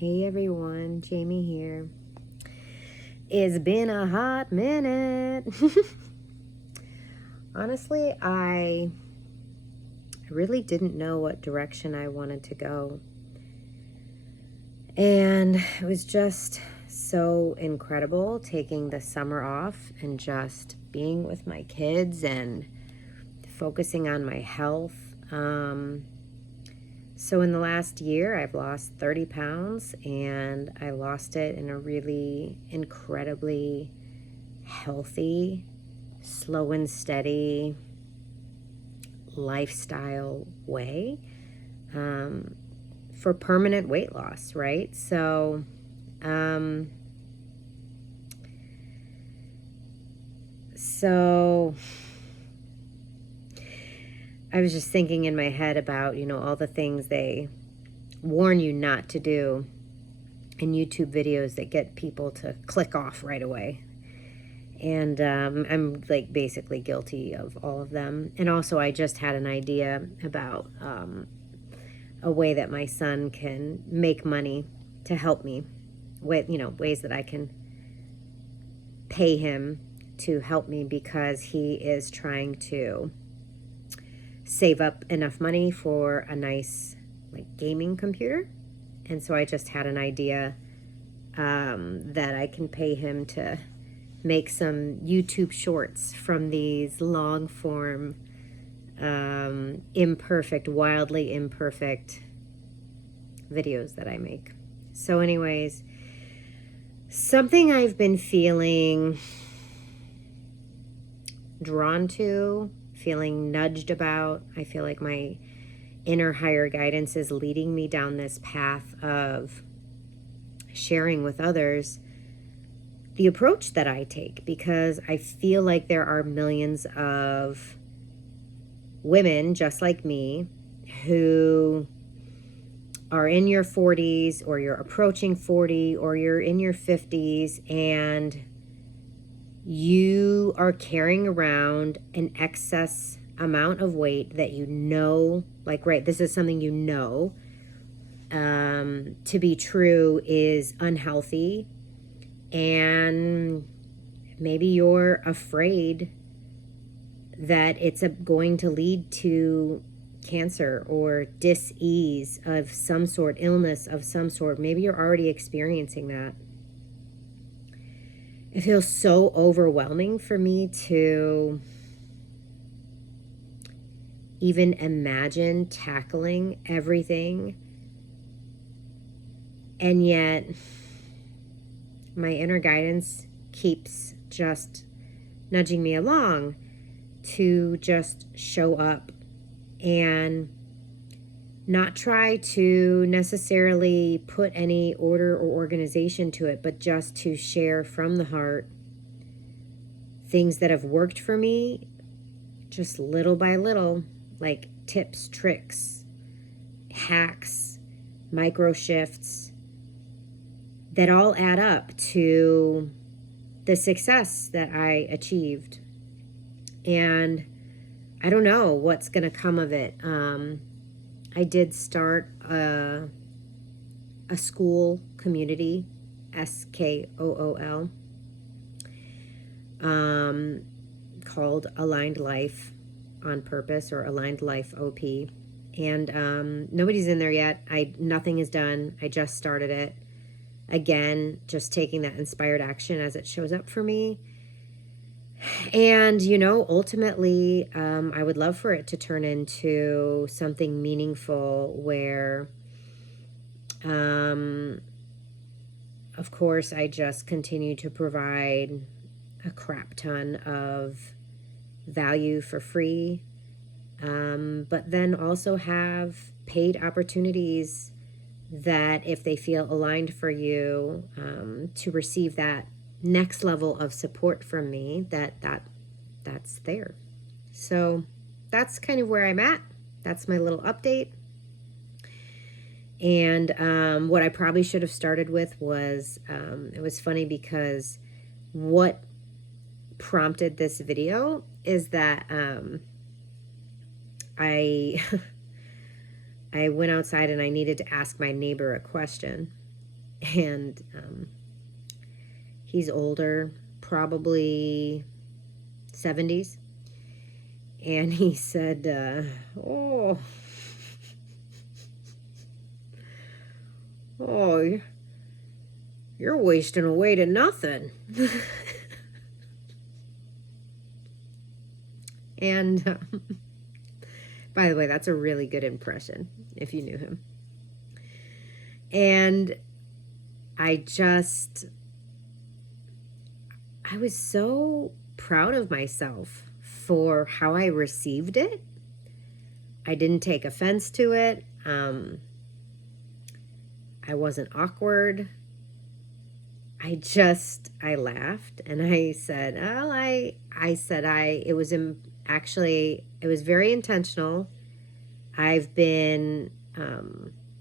Hey everyone, Jamie here. It's been a hot minute. Honestly, I really didn't know what direction I wanted to go. And it was just so incredible taking the summer off and just being with my kids and focusing on my health. So in the last year, I've lost 30 pounds, and I lost it in a really incredibly healthy, slow and steady lifestyle way for permanent weight loss, right? So I was just thinking in my head about, all the things they warn you not to do in YouTube videos that get people to click off right away. And I'm like basically guilty of all of them. And also I just had an idea about a way that my son can make money to help me with, ways that I can pay him to help me, because he is trying to save up enough money for a nice gaming computer. And so I just had an idea that I can pay him to make some YouTube shorts from these long form, imperfect, wildly imperfect videos that I make. So anyways, something I've been feeling drawn to, feeling nudged about. I feel like my inner higher guidance is leading me down this path of sharing with others the approach that I take, because I feel like there are millions of women just like me who are in your 40s, or you're approaching 40, or you're in your 50s, and you are carrying around an excess amount of weight that this is something to be true is unhealthy, and maybe you're afraid that it's going to lead to cancer or dis-ease of some sort, illness of some sort. Maybe you're already experiencing that. It feels so overwhelming for me to even imagine tackling everything. And yet my inner guidance keeps just nudging me along to just show up and not try to necessarily put any order or organization to it, but just to share from the heart things that have worked for me, just little by little, like tips, tricks, hacks, micro shifts that all add up to the success that I achieved. And I don't know what's going to come of it. I did start a school community, SKOOL, called Aligned Life on Purpose, or AlignedLifeOP. And nobody's in there yet. Nothing is done. I just started it. Again, just taking that inspired action as it shows up for me. And, ultimately, I would love for it to turn into something meaningful where, of course, I just continue to provide a crap ton of value for free, but then also have paid opportunities that, if they feel aligned for you, to receive that next level of support from me, that's there. So that's kind of where I'm at. That's my little update. And what I probably should have started with was, it was funny because what prompted this video is that I I went outside and I needed to ask my neighbor a question. And he's older, probably 70s. And he said, oh, you're wasting away to nothing. And by the way, that's a really good impression if you knew him. And I was so proud of myself for how I received it. I didn't take offense to it. I wasn't awkward. I laughed and I said, well, it was very intentional. I've been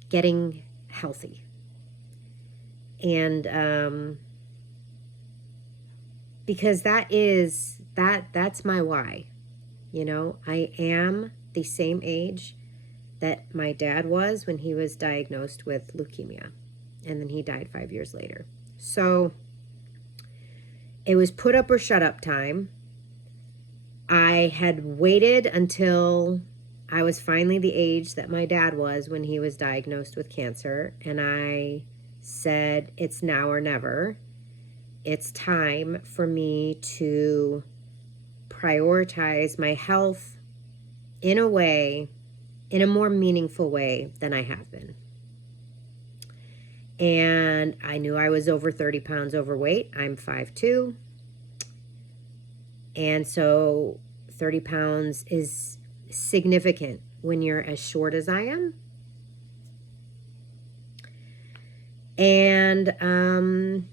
getting healthy. And because that's my why. You know, I am the same age that my dad was when he was diagnosed with leukemia. And then he died 5 years later. So it was put up or shut up time. I had waited until I was finally the age that my dad was when he was diagnosed with cancer. And I said, it's now or never. It's time for me to prioritize my health in a more meaningful way than I have been. And I knew I was over 30 pounds overweight. I'm 5'2". And so 30 pounds is significant when you're as short as I am. And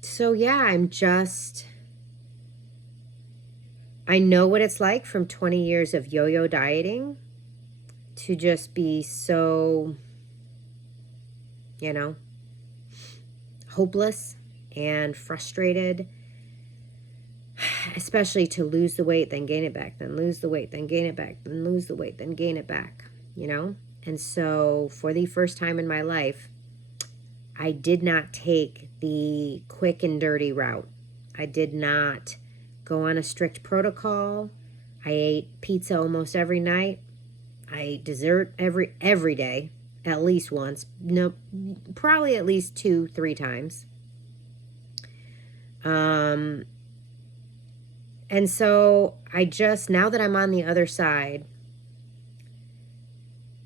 so yeah, I know what it's like from 20 years of yo-yo dieting to just be so, hopeless and frustrated, especially to lose the weight, then gain it back, then lose the weight, then gain it back, then lose the weight, then gain it back, And so for the first time in my life, I did not take the quick and dirty route. I did not go on a strict protocol. I ate pizza almost every night. I ate dessert every day, at least once. No, probably at least 2-3 times. And so now that I'm on the other side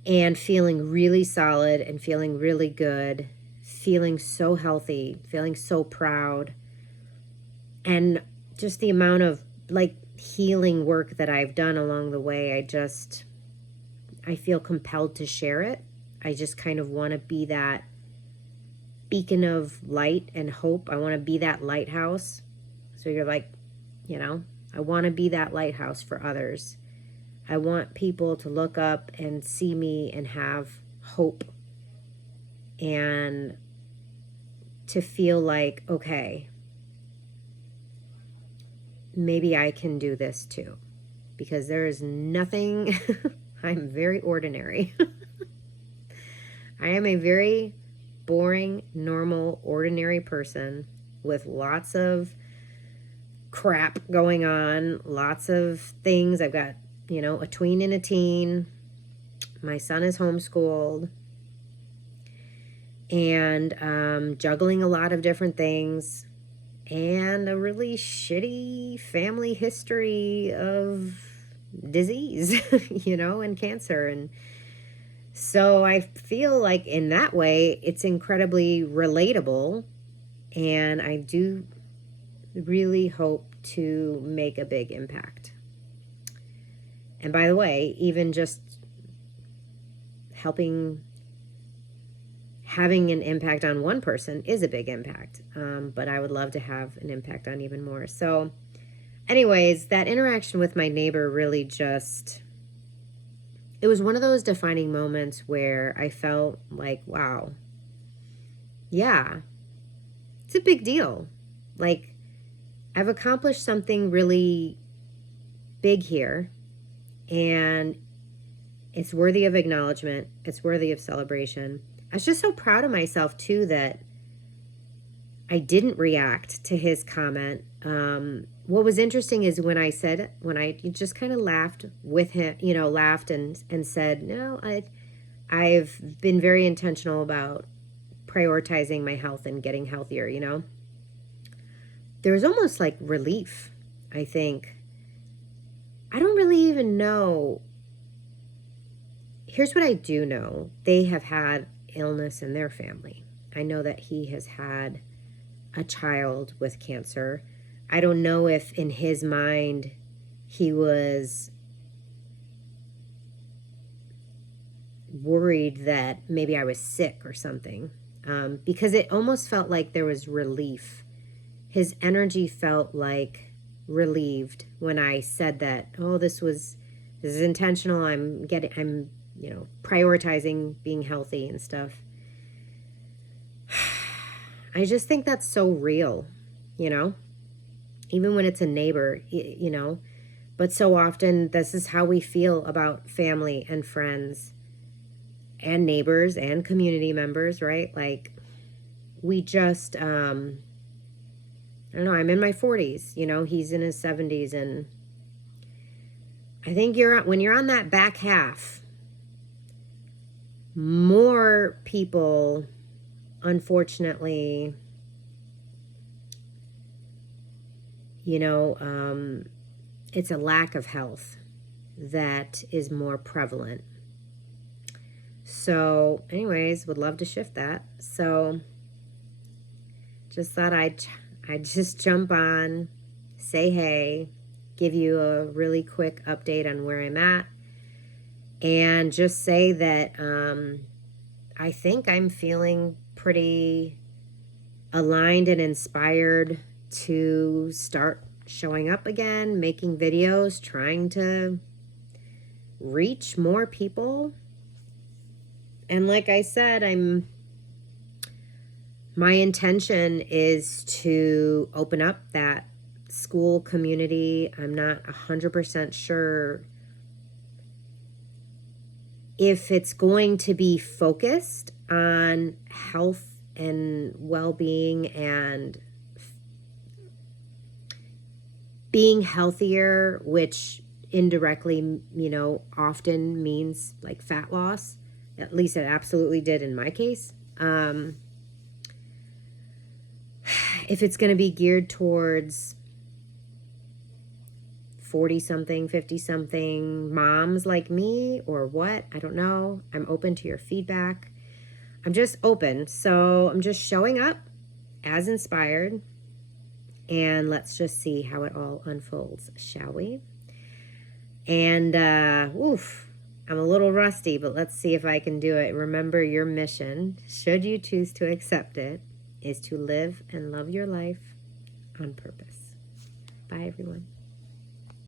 and feeling really solid and feeling really good, feeling so healthy, feeling so proud, and just the amount of healing work that I've done along the way, I feel compelled to share it. I just kind of want to be that beacon of light and hope. I want to be that lighthouse. So you're I want to be that lighthouse for others. I want people to look up and see me and have hope and to feel like, okay, maybe I can do this too. Because there is nothing, I'm very ordinary. I am a very boring, normal, ordinary person with lots of crap going on, lots of things. I've got, a tween and a teen. My son is homeschooled. And juggling a lot of different things. And a really shitty family history of disease, and cancer. And so I feel like in that way, it's incredibly relatable. And I do really hope to make a big impact. And by the way, even just having an impact on one person is a big impact. But I would love to have an impact on even more. So anyways, that interaction with my neighbor really it was one of those defining moments where I felt like, wow, yeah, it's a big deal. I've accomplished something really big here, and it's worthy of acknowledgement. It's worthy of celebration. I was just so proud of myself too that I didn't react to his comment. What was interesting is when I just kind of laughed with him, laughed and said, no, I've been very intentional about prioritizing my health and getting healthier. There was almost like relief, I think. I don't really even know. Here's what I do know. They have had illness in their family. I know that he has had a child with cancer. I don't know if in his mind he was worried that maybe I was sick or something, because it almost felt like there was relief. His energy felt like relieved when I said that, oh, this is intentional. I'm prioritizing being healthy and stuff. I just think that's so real, even when it's a neighbor, but so often this is how we feel about family and friends and neighbors and community members, right? Like we just, I don't know, I'm in my 40s, he's in his 70s, and I think when you're on that back half, more people, unfortunately, it's a lack of health that is more prevalent. So anyways, would love to shift that. So just thought I'd just jump on, say hey, give you a really quick update on where I'm at, and just say that I think I'm feeling pretty aligned and inspired to start showing up again, making videos, trying to reach more people. And like I said, my intention is to open up that school community. I'm not 100% sure if it's going to be focused on health and well-being and being healthier, which indirectly, often means like fat loss. At least it absolutely did in my case. If it's going to be geared towards 40-something, 50-something moms like me or what, I don't know. I'm open to your feedback. I'm just open. So I'm just showing up as inspired, and let's just see how it all unfolds, shall we? And, I'm a little rusty, but let's see if I can do it. Remember, your mission, should you choose to accept it, is to live and love your life on purpose. Bye, everyone.